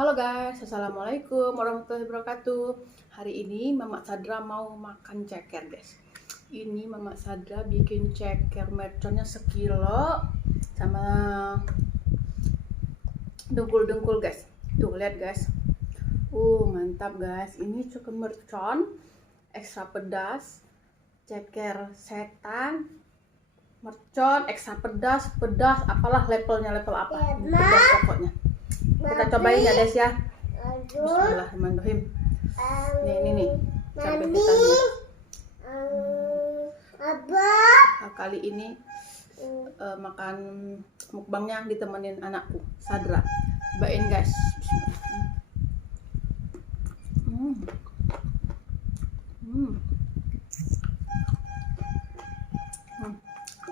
Halo guys, assalamualaikum warahmatullahi wabarakatuh. Hari ini Mama Sadra mau makan ceker guys. Ini Mama Sadra bikin ceker merconnya sekilo sama dengkul-dengkul guys. Tuh lihat guys. Mantap guys. Ini ceker mercon ekstra pedas, ceker setan, mercon ekstra pedas, apalah levelnya level apa. Pedas pokoknya. Kita cobain ya guys ya. Bismillahirrahmanirrahim. Nih cabai hitamnya. Kali ini makan mukbangnya ditemenin anakku Sadra. Cobain guys.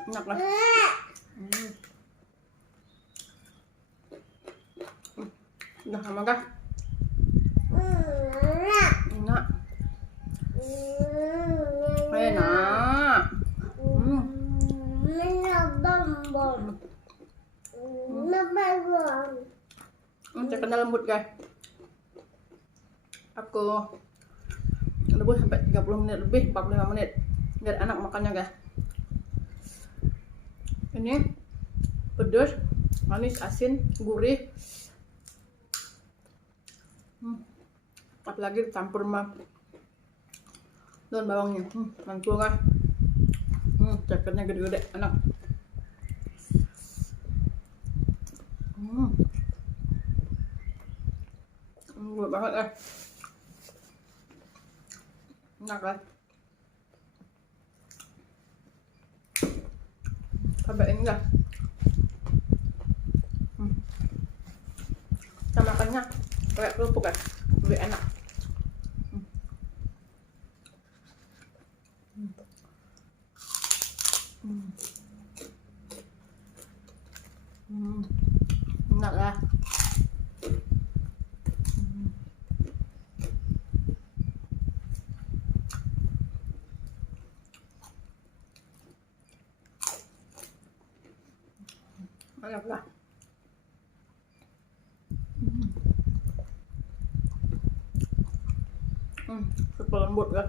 Enak lah. Udah sama kah? Enak. Enak. Cekernya lembut guys. Aku rebus sampai 30 menit lebih, 45 menit. Biar anak makannya guys. Ini pedas, manis, asin, gurih. Apalagi dicampur sama daun bawangnya. Mantul kan? Cekernya gede-gede, enak. Lembut banget ya. Enak kan? Cobain dah. Kita makannya kayak kerupuk kan? Lebih enak. Enak ya. Enak lah. Super lembut kan.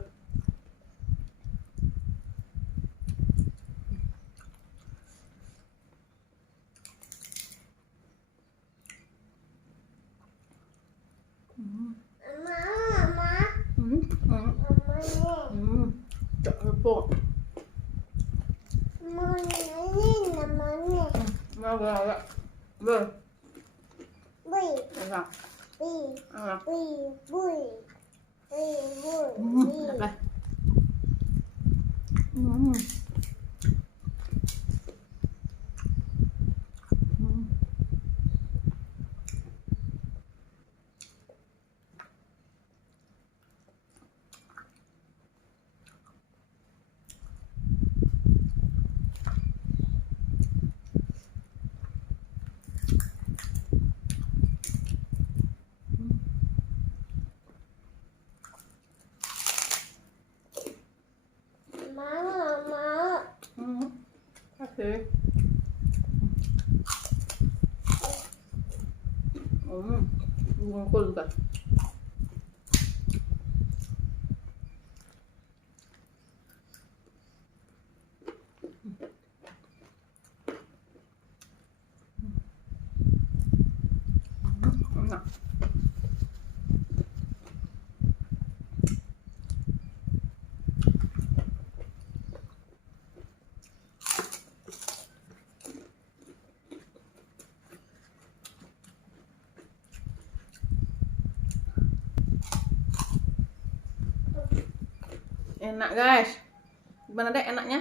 Kerupuk. Agak ber. Enak. Enak. Enak. Kasih. Ngungkul juga. Enak. Enak guys. Gimana deh enaknya?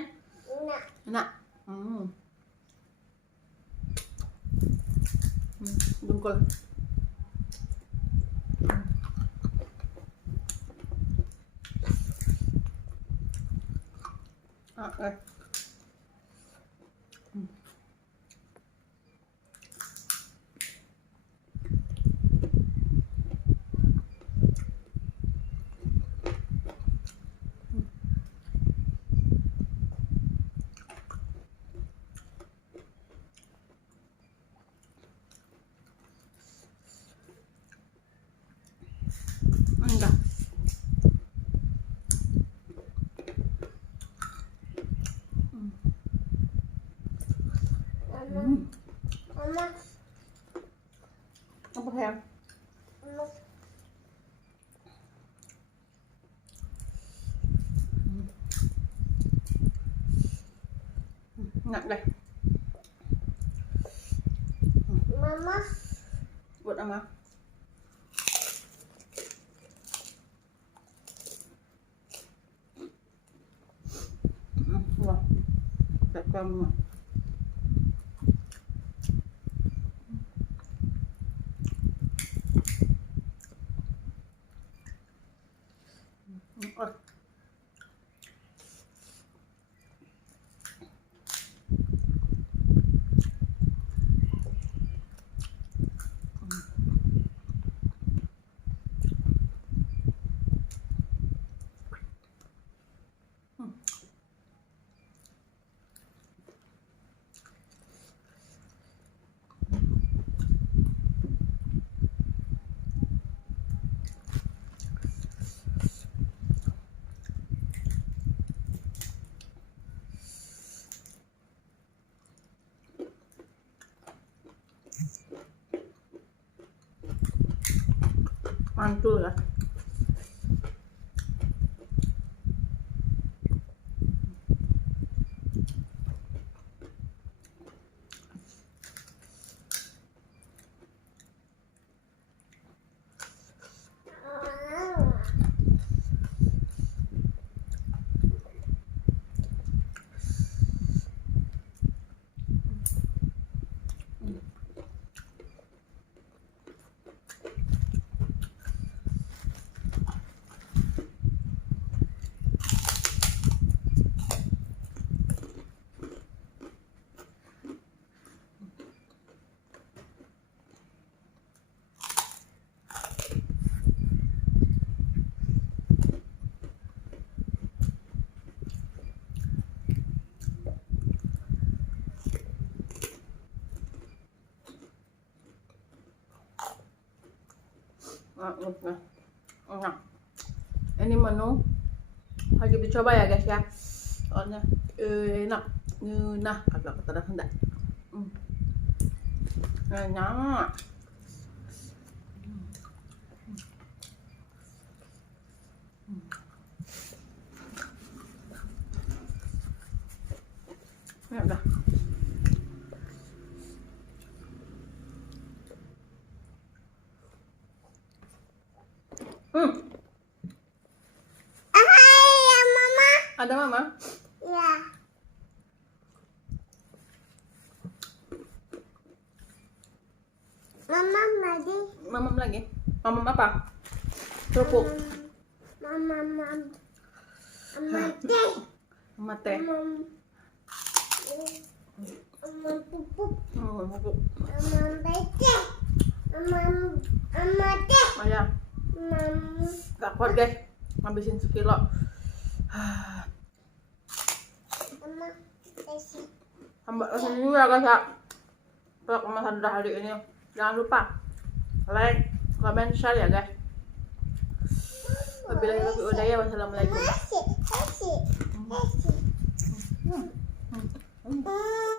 Enak. Dengkul. Enak deh. Mama. Buat Mama. Wah, cekernya. Mantul ya. Enak. Ini menu wajib dicoba ya guys ya. Soalnya enak. Nah, kata dah hendak. Enak. Ya udah. Ya, Mama. Ada Mama? Ya. Mama lagi. Mama lagi. Mama apa? Kerupuk. Mama teh. Mama teh. Mama pupuk. Kerupuk. Mama becek. Mama teh. Ayah. Mama. Gak kuat guys. Ngabisin sekilo. Mama kasih. Tambah rasanya juga guys ya. Untuk masakan hari ini. Jangan lupa like, comment, share ya guys. Wabillahi taufiq wal hidayah. Wassalamualaikum. Kasih.